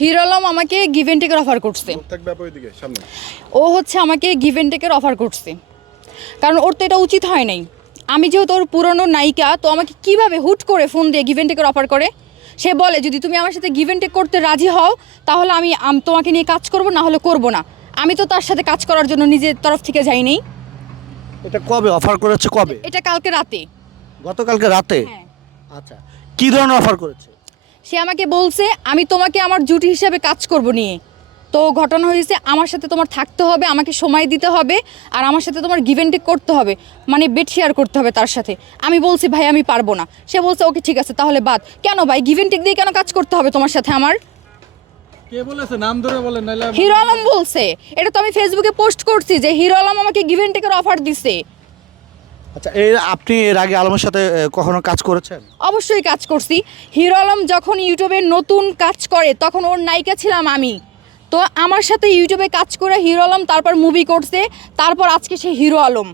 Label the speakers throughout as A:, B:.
A: Hero Alam আমাকে give and টেকের offer করছে। ও হচ্ছে আমাকে গিভ অ্যান্ড টেকের অফার করছে। কারণ ওর তো এটা উচিত হয় নাই। আমি যেহেতু ওর পুরনো নায়িকা তো আমাকে কীভাবে হুট করে ফোন দিয়ে গিভ অ্যান্ড টেকের অফার করে? সে বলে যদি তুমি আমার সাথে গিভ অ্যান্ড টেক করতে রাজি হও তাহলে আমি তোমাকে নিয়ে কাজ করব না হলে করব না। আমি তো তার সাথে কাজ করার জন্য নিজের তরফ থেকে যাইনি
B: এটা কবে অফার করেছে কবে?
A: এটা কালকে রাতে।
B: গতকালকে রাতে?
A: হ্যাঁ।
B: আচ্ছা। কি ধরনের অফার করেছে?
A: সে আমাকে বলছে আমি তোমাকে আমার জুটি হিসাবে কাজ করব নিয়ে। তো ঘটনা হয়েছে আমার সাথে তোমার থাকতে হবে আমাকে সময় দিতে হবে আর আমার সাথে তোমার গিভ টেক করতে হবে মানে বেড শেয়ার করতে হবে তার সাথে। আমি বলছি ভাই আমি পারব না। সে বলছে ওকে ঠিক আছে তাহলে বাদ। কেন ভাই গিভ টেক দিয়ে কেন কাজ করতে হবে তোমার সাথে আমার?
C: কে বলেছে? নাম ধরে বলেন নাহলে
A: হিরো আলম বলছে। এটা তো আমি ফেসবুকে পোস্ট করছি যে হিরো আলম আমাকে গিভ টেকের অফার দিছে।
B: আচ্ছা এর আপনি এর আগে আলমের সাথে কখনো কাজ করেছেন?
A: অবশ্যই কাজ করছি। হিরো আলম যখন ইউটিউবে নতুন কাজ করে তখন ওর নায়িকা ছিলাম আমি। তো আমার সাথে ইউটিউবে কাজ করে হিরো আলম তারপর মুভি করছে তারপর আজকে সে হিরো আলম।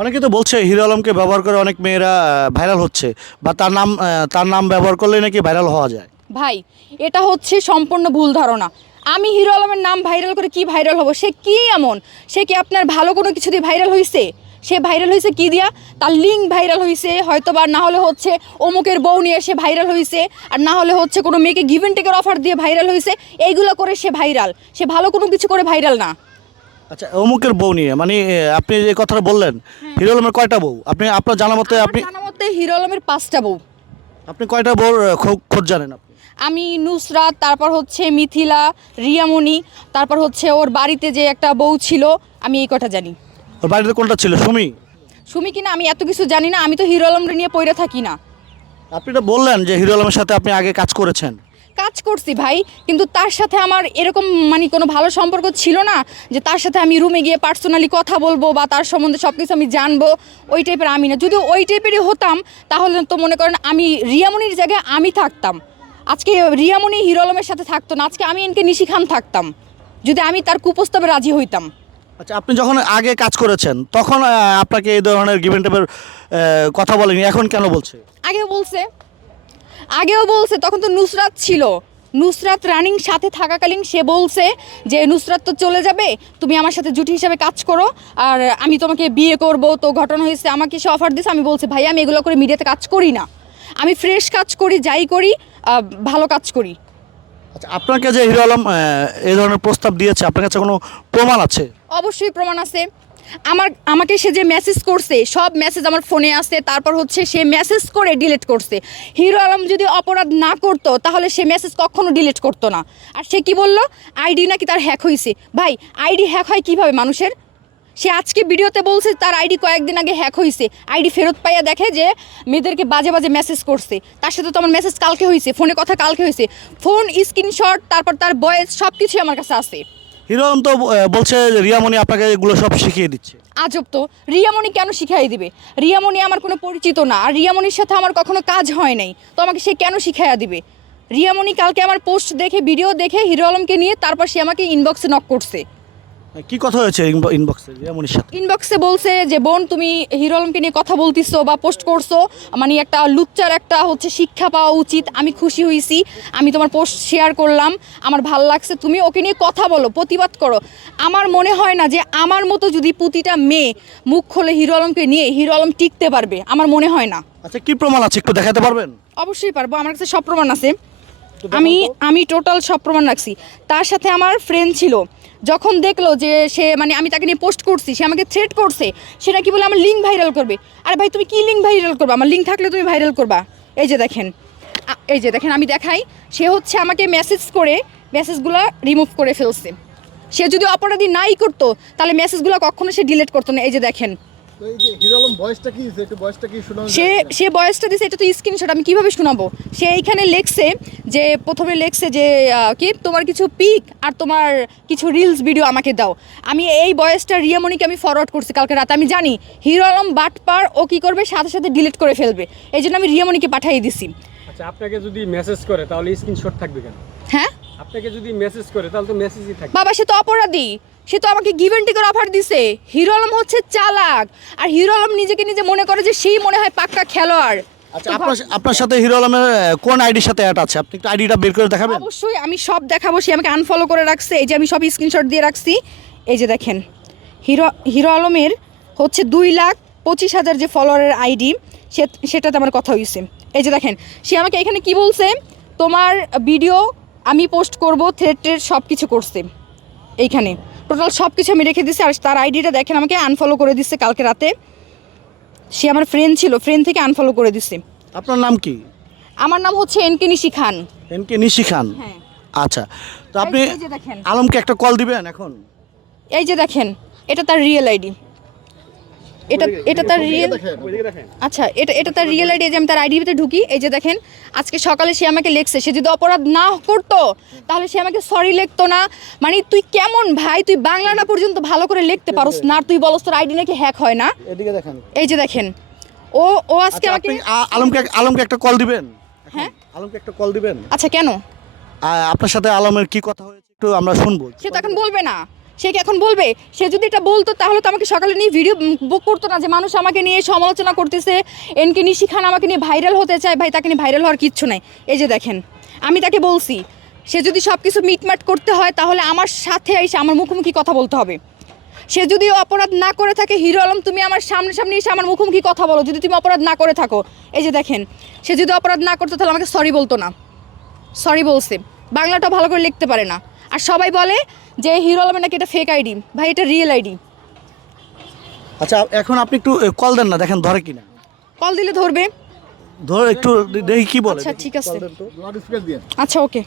B: অনেকে তো বলছে হিরো আলমকে ব্যবহার করে অনেক মেয়েরা ভাইরাল হচ্ছে বা তার নাম তার নাম ব্যবহার করলে নাকি ভাইরাল হওয়া যায়?
A: ভাই এটা হচ্ছে সম্পূর্ণ ভুল ধারণা। আমি হিরো আলমের নাম ভাইরাল করে কি ভাইরাল হব? সে কি এমন? সে কি আপনার ভালো কোনো কিছু দিয়ে ভাইরাল হয়েছে সে ভাইরাল হয়েছে কি দিয়া? তার লিঙ্ক ভাইরাল হয়েছে হয়তো বা না হলে হচ্ছে অমুকের বউ নিয়ে সে ভাইরাল হয়েছে আর না হলে হচ্ছে কোনো মেয়েকে গিভেন টেকের অফার দিয়ে ভাইরাল হয়েছে এইগুলো করে সে ভাইরাল সে ভালো কোনো কিছু করে ভাইরাল না।
B: আচ্ছা অমুকের বউ নিয়ে মানে আপনি যে কথাটা বললেন হিরো আলমের কয়টা বউ? আপনি আপনার জানা মতে আপনি
A: জানা মতে হিরো আলমের পাঁচটা বউ।
B: আপনি কয়টা খো- খোঁজ জানেন আপনি?
A: আমি নুসরাত তারপর হচ্ছে মিথিলা রিয়ামণি তারপর হচ্ছে ওর বাড়িতে যে একটা বউ ছিল আমি এই কথা জানি।
B: ওর বাড়িতে কোনটা ছিল? সুমি?
A: সুমি কিনা আমি এত কিছু জানি না আমি তো হিরো আলমরে নিয়ে পড়ে থাকি না।
B: আপনি তো বললেন যে হিরো আলমের সাথে আপনি আগে কাজ করেছেন।
A: কাজ করছি ভাই কিন্তু তার সাথে আমার এরকম মানে কোনো ভালো সম্পর্ক ছিল না যে তার সাথে আমি রুমে গিয়ে পার্সোনালি কথা বলব বা তার সম্বন্ধে সব কিছু আমি জানব ওই টাইপের আমি না। যদি ওই টাইপেরই হতাম তাহলে তো মনে করেন আমি রিয়ামণির জায়গায় আমি থাকতাম। আজকে রিয়ামণি হিরো আলমের সাথে থাকতো না আজকে আমি এনকে নিশি খান থাকতাম। যদি আমি তার কুপ্রস্তাবে রাজি হইতাম।
B: আচ্ছা আপনি যখন আগে কাজ করেছেন তখন আপনাকে এই ধরনের গিভেন টেপের কথা বলেনি এখন কেন বলছে?
A: আগেও বলছে। আগেও বলছে তখন তো নুসরাত ছিল। নুসরাত রানিং সাথে থাকাকালীন সে বলছে যে নুসরাত তো চলে যাবে তুমি আমার সাথে জুটি হিসাবে কাজ করো আর আমি তোমাকে বিয়ে করব তো ঘটনা হয়েছে আমাকে সে অফার দিয়েছে আমি বলছি ভাই আমি এগুলো করে মিডিয়াতে কাজ করি না। আমি ফ্রেশ কাজ করি যাই করি ভালো কাজ করি।
B: আচ্ছা আপনাকে যে হিরো আলম এই ধরনের প্রস্তাব দিয়েছে আপনার কাছে কোনো প্রমাণ আছে?
A: অবশ্যই প্রমাণ আছে। আমার, আমাকে সে যে মেসেজ করছে, সব মেসেজ আমার ফোনে আছে তারপর হচ্ছে সে মেসেজ করে ডিলিট করছে। হিরো আলম যদি অপরাধ না করতো, তাহলে সে মেসেজ কখনো ডিলিট করতো না। আর সে কি বলল? আইডি নাকি তার হ্যাক হয়েছে ভাই আইডি হ্যাক হয় কীভাবে মানুষের? সে আজকে ভিডিওতে বলছে তার আইডি কয়েকদিন আগে হ্যাক হয়েছে আইডি ফেরত পাইয়া দেখে যে মেয়েদেরকে বাজে বাজে মেসেজ করছে। তার সাথে তো আমার মেসেজ কালকে হয়েছে ফোনে কথা কালকে হয়েছে ফোন স্ক্রিনশট তারপর তার বয়েস সব কিছুই আমার কাছে আছে।
B: হিরো তো বলছে রিয়ামণি আপনাকে এগুলো সব শিখিয়ে দিচ্ছে।
A: আজব তো। রিয়ামণি কেন শিখাই দিবে? রিয়ামণি আমার কোনো পরিচিত না, আর রিয়ামণির সাথে আমার কখনো কাজ হয় নাই। তো আমাকে সে কেন শিখাইয়া দিবে? রিয়ামণি কালকে আমার পোস্ট দেখে, ভিডিও দেখে হিরো আলমকে নিয়ে তারপর সে আমাকে ইনবক্সে নক করছে।
B: কি কথা হয়েছে ইনবক্সে রিয়ামণির সাথে?
A: ইনবক্সে বলছে যে বোন তুমি হিরো আলমকে নিয়ে কথা বলতিছো বা পোস্ট করছ মানে একটা লুচ্চার একটা হচ্ছে শিক্ষা পাওয়া উচিত আমি খুশি হয়েছি আমি তোমার পোস্ট শেয়ার করলাম আমার ভালো লাগছে তুমি ওকে নিয়ে কথা বলো প্রতিবাদ করো। আমার মনে হয় না যে আমার মতো যদি প্রতিটা মেয়ে মুখ খোলে হিরো আলমকে নিয়ে হিরো আলম টিকতে পারবে আমার মনে হয় না।
B: আচ্ছা কি প্রমাণ আছে একটু দেখাতে পারবেন?
A: অবশ্যই পারব আমার কাছে সব প্রমাণ আছে। আমি আমি টোটাল সব প্রমাণ রাখছি। তার সাথে আমার ফ্রেন্ড ছিল যখন দেখল যে সে মানে আমি তাকে নিয়ে পোস্ট করছি সে আমাকে থ্রেট করছে সেটা কি বলে আমার লিঙ্ক ভাইরাল করবে। আরে ভাই তুমি কি লিঙ্ক ভাইরাল করবা? আমার লিঙ্ক থাকলে তুমি ভাইরাল করবা। এই যে দেখেন এই যে দেখেন আমি দেখাই। সে হচ্ছে আমাকে মেসেজ করে মেসেজগুলো রিমুভ করে ফেলছে। সে যদি অপরাধী নাই করতো তাহলে মেসেজগুলো কখনো সে ডিলিট করতো না। এই যে দেখেন
D: তো এই যে হিরো আলম বয়সটা কি একটু বয়সটা কি শোনানো
A: সে সে বয়সটা দিছে এটা তো স্ক্রিনশট আমি কীভাবে শোনাবো? সে এইখানে লেখছে যে প্রথমে লেখছে যে কি? তোমার কিছু পিক আর তোমার কিছু রিলস ভিডিও আমাকে দাও। আমি এই বয়সটা রিয়ামণিকে আমি ফরওয়ার্ড করছি কালকে রাতে। আমি জানি হিরো আলম বাটপার ও কি করবে? সাথে সাথে ডিলিট করে ফেলবে। এই জন্য আমি রিয়ামণিকে পাঠিয়ে দিছি।
C: আচ্ছা আপনাকে যদি মেসেজ করে তাহলে স্ক্রিনশট থাকবে কেন?
A: হ্যাঁ?
C: আপনাকে যদি মেসেজ করে তাহলে তো মেসেজই থাকবে
A: বাবা সে তো অপরাধী। সে তো আমাকে গিভেন টিকের অফার দিছে। হিরো আলম হচ্ছে চালাক। আর হিরো আলম নিজেকে নিজে মনে করে যে সেই মনে হয় পাক্কা খেলোয়াড়।
B: আচ্ছা আপনার আপনার সাথে হিরো আলমের কোন আইডির সাথে অ্যাড আছে? আপনি একটু আইডিটা বের করে দেখাবেন?
A: অবশ্যই আমি সব দেখাবো সে আমাকে আনফলো করে রাখছে। এই যে আমি সব স্ক্রিনশট দিয়ে রাখছি। এই যে দেখেন হিরো হিরো আলমের হচ্ছে দুই লাখ পঁচিশ হাজার যে ফলোয়ারের আইডি সে সেটাতে আমার কথা হয়েছে এই যে দেখেন সে আমাকে এখানে কি বলছে? তোমার ভিডিও আমি পোস্ট করব থ্রেড ট্রেড সব কিছু করছে এইখানে। টোটাল সব কিছু আমি রেখে দিছি আর তার আইডিটা দেখেন আমাকে আনফলো করে দিচ্ছে কালকে রাতে। সে আমার ফ্রেন্ড ছিল ফ্রেন্ড থেকে আনফলো করে দিচ্ছে
B: আপনার নাম কি?
A: আমার নাম হচ্ছে এনকে নিশি খান।
B: এন কে নিশি খান?
A: হ্যাঁ।
B: আচ্ছা তো আপনি আলমকে একটা কল দিবেন এখন?
A: এই যে দেখেন এটা তার রিয়েল আইডি এটা এটা তার রিয়েল আচ্ছা এটা এটা তার রিয়েল আইডি যে আমি তার আইডিতে ঢুকি এই যে দেখেন আজকে সকালে সে আমাকে লেখছে সে যদি অপরাধ না করতো তাহলে সে আমাকে সরি লিখতো না। মানে তুই কেমন ভাই? তুই বাংলা না পর্যন্ত ভালো করে লিখতে পারোস না তুই বলস তোর আইডি নাকি হ্যাক হয় না।
B: এদিকে দেখেন।
A: এই যে দেখেন ও ও আজকে
B: আচ্ছা,
A: আমাকে
B: আলমকে আলমকে একটা কল দিবেন?
A: হ্যাঁ?
B: আলমকে একটা কল দিবেন?
A: আচ্ছা কেন?
B: আপনার সাথে আলমের কি কথা হয়েছে একটু আমরা শুনব।
A: সে তো এখন বলবে না। সে কি এখন বলবে? সে যদি এটা বলতো, তাহলে তো আমাকে সকালে নিয়ে ভিডিও বুক করতো না যে মানুষ আমাকে নিয়ে সমালোচনা করতেছে। এনকে নিশি খান আমাকে নিয়ে ভাইরাল হতে চায়। ভাই, তাকে নিয়ে ভাইরাল হওয়ার কিচ্ছু নাই। এই যে দেখেন, আমি তাকে বলছি, সে যদি সব কিছু মিটমাট করতে হয়, তাহলে আমার সাথে এসে আমার মুখোমুখি কথা বলতে হবে। সে যদি অপরাধ না করে থাকে, হিরো আলম, তুমি আমার সামনে সামনে এসে আমার মুখোমুখি কথা বলো। যদি তুমি অপরাধ না করে থাকো, এই যে দেখেন, সে যদি অপরাধ না করতো, তাহলে আমাকে সরি বলতো না। সরি বলছে। বাংলাটা ভালো করে লিখতে পারে না। আর সবাই বলে যে হিরো আলমের নাকি এটা ফেক আইডি ভাই এটা রিয়েল আইডি
B: আচ্ছা এখন আপনি একটু কল দেন না দেখেন ধরে কিনা।
A: কল দিলে ধরবে।
B: ধরে একটু দেখি কি বলে
A: আচ্ছা, ঠিক আছে। আচ্ছা ওকে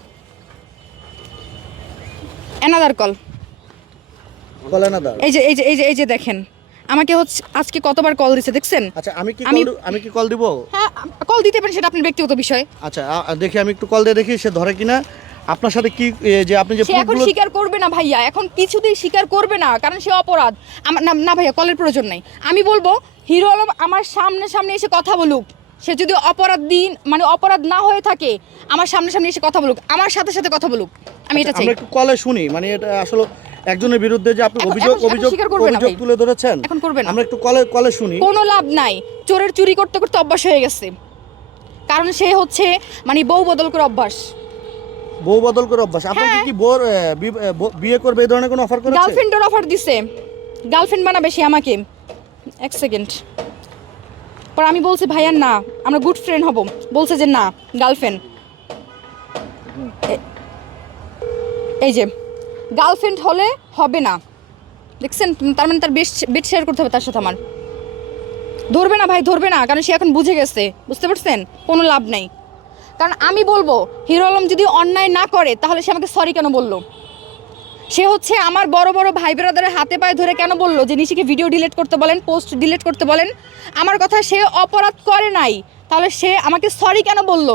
A: অ্যানাদার কল
B: বলে না দাও
A: এই যে এই যে এই যে এই যে দেখেন। আমাকে হচ্ছে আজকে কতবার কল দিছে দেখছেন?
B: আচ্ছা আমি কি
A: আমি-
B: কল আমি কি কল দিব?
A: হ্যাঁ কল দিতে পারেন সেটা আপনার ব্যক্তিগত বিষয়।
B: আচ্ছা দেখি আমি একটু কল দিয়ে দেখি সে ধরে কিনা। আপনার সাথে কি যে আপনি যে
A: সে এখন স্বীকার করবে না ভাইয়া এখন কিছুতেই স্বীকার করবে না কারণ সে অপরাধ। আমার না না ভাইয়া কলের প্রয়োজন নাই। আমি বলব হিরো আলম আমার সামনে সামনে এসে কথা বলুক। সে যদি অপরাধ দিন মানে অপরাধ না হয়ে থাকে আমার সামনে সামনে এসে কথা বলুক। আমার সাথে সাথে কথা বলুক। আমি এটা চাই।
B: আমরা একটু কলে শুনি মানে এটা আসলে একজনের বিরুদ্ধে যে আপনি অভিযোগ অভিযোগ অভিযোগ। তুলে ধরেছেন।
A: এখন করবে না।
B: আমরা একটু কলে কলে শুনি।
A: কোনো লাভ নাই। চোরের চুরি করতে করতে অভ্যাস হয়ে গেছে। কারণ সে হচ্ছে মানে বউ বদল করে অভ্যাস।
B: বউ বদল করে অভ্যাস। আপনার কি
A: হ্যাঁ।
B: কি বোর বিয়ে করবে এই ধরনের কোনো অফার করেছে?
A: গার্লফ্রেন্ডের অফার দিছে। গার্লফ্রেন্ড বানাবে সে আমাকে। এক সেকেন্ড পর আমি বলছি ভাইয়ার না আমরা গুড ফ্রেন্ড হব। বলছে যে না গার্লফ্রেন্ড এই যে গার্লফ্রেন্ড হলে হবে না। দেখছেন? তার মানে তার বেশ বেড শেয়ার করতে হবে তার সাথে আমার। ধরবে না ভাই ধরবে না কারণ সে এখন বুঝে গেছে। বুঝতে পারছেন? কোনো লাভ নাই। কারণ আমি বলব হিরো আলম যদি অন্যায় না করে তাহলে সে আমাকে সরি কেন বলল? সে হচ্ছে আমার বড় বড় ভাই ব্রাদারের হাতে পায়ে ধরে কেন বলল? যে নিশিকে ভিডিও ডিলিট করতে বলেন পোস্ট ডিলিট করতে বলেন। আমার কথা সে অপরাধ করে নাই তাহলে সে আমাকে সরি কেন বলল?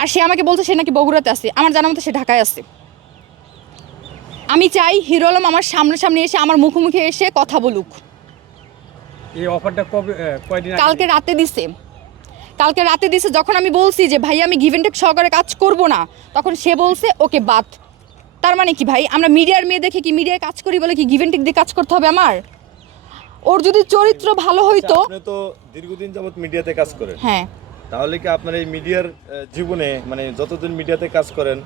A: আর সে আমাকে বলছে সে নাকি বগুড়াতে আছে। আমার জানা মতো সে ঢাকায় আছে। আমি চাই হিরো আলম আমার সামনে সামনে এসে আমার মুখোমুখি এসে কথা বলুক।
C: এই অফারটা কবে
A: কালকে রাতে দিছে। কালকে রাতে দিছে যখন আমি বলছি যে ভাই আমি গিভেন টেক সহকারে কাজ করব না। তখন সে বলছে ওকে বাদ। তার মানে কি ভাই? আমরা মিডিয়ার মেয়ে দেখে কি মিডিয়ায় কাজ করি বলে কি গিভেন টেক দিয়ে কাজ করতে হবে আমার? ওর যদি চরিত্র ভালো হইতো
E: আপনি তো দীর্ঘদিন যাবত মিডিয়াতে কাজ করে
A: হ্যাঁ।
E: তাহলে কি আপনার এই মিডিয়ার জীবনে মানে যতদিন মিডিয়াতে কাজ করেন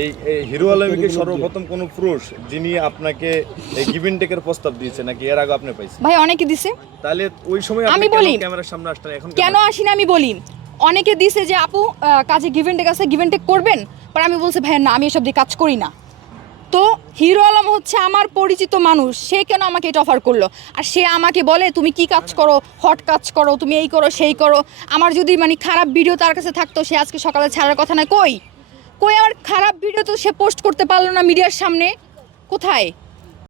E: এই এই হিরো আলমীকে সর্বপ্রথম কোন পুরুষ যিনি আপনাকে এই গিভিন টেকের প্রস্তাব দিয়েছে নাকি এর আগে আপনি পাইছেন?
A: ভাই অনেকে দিছে।
E: তাহলে ওই সময়
A: আমি বলি,
E: ক্যামেরার সামনে আসতেন এখন
A: কেন আসি না আমি বলি। অনেকে দিছে যে আপু কাজে গিভেন টেক আছে গিভেন টেক করবেন? পর আমি বলছি ভাই না আমি এসব দিয়ে কাজ করি না। তো হিরো আলম হচ্ছে আমার পরিচিত মানুষ। সে কেন আমাকে এটা অফার করল? আর সে আমাকে বলে তুমি কি কাজ করো? হট কাজ করো? তুমি এই করো সেই করো? আমার যদি মানে খারাপ ভিডিও তার কাছে থাকতো সে আজকে সকালে ছাড়ার কথা না কই? কই খারাপ ভিডিও তো সে পোস্ট করতে পারল না মিডিয়ার সামনে? কোথায়?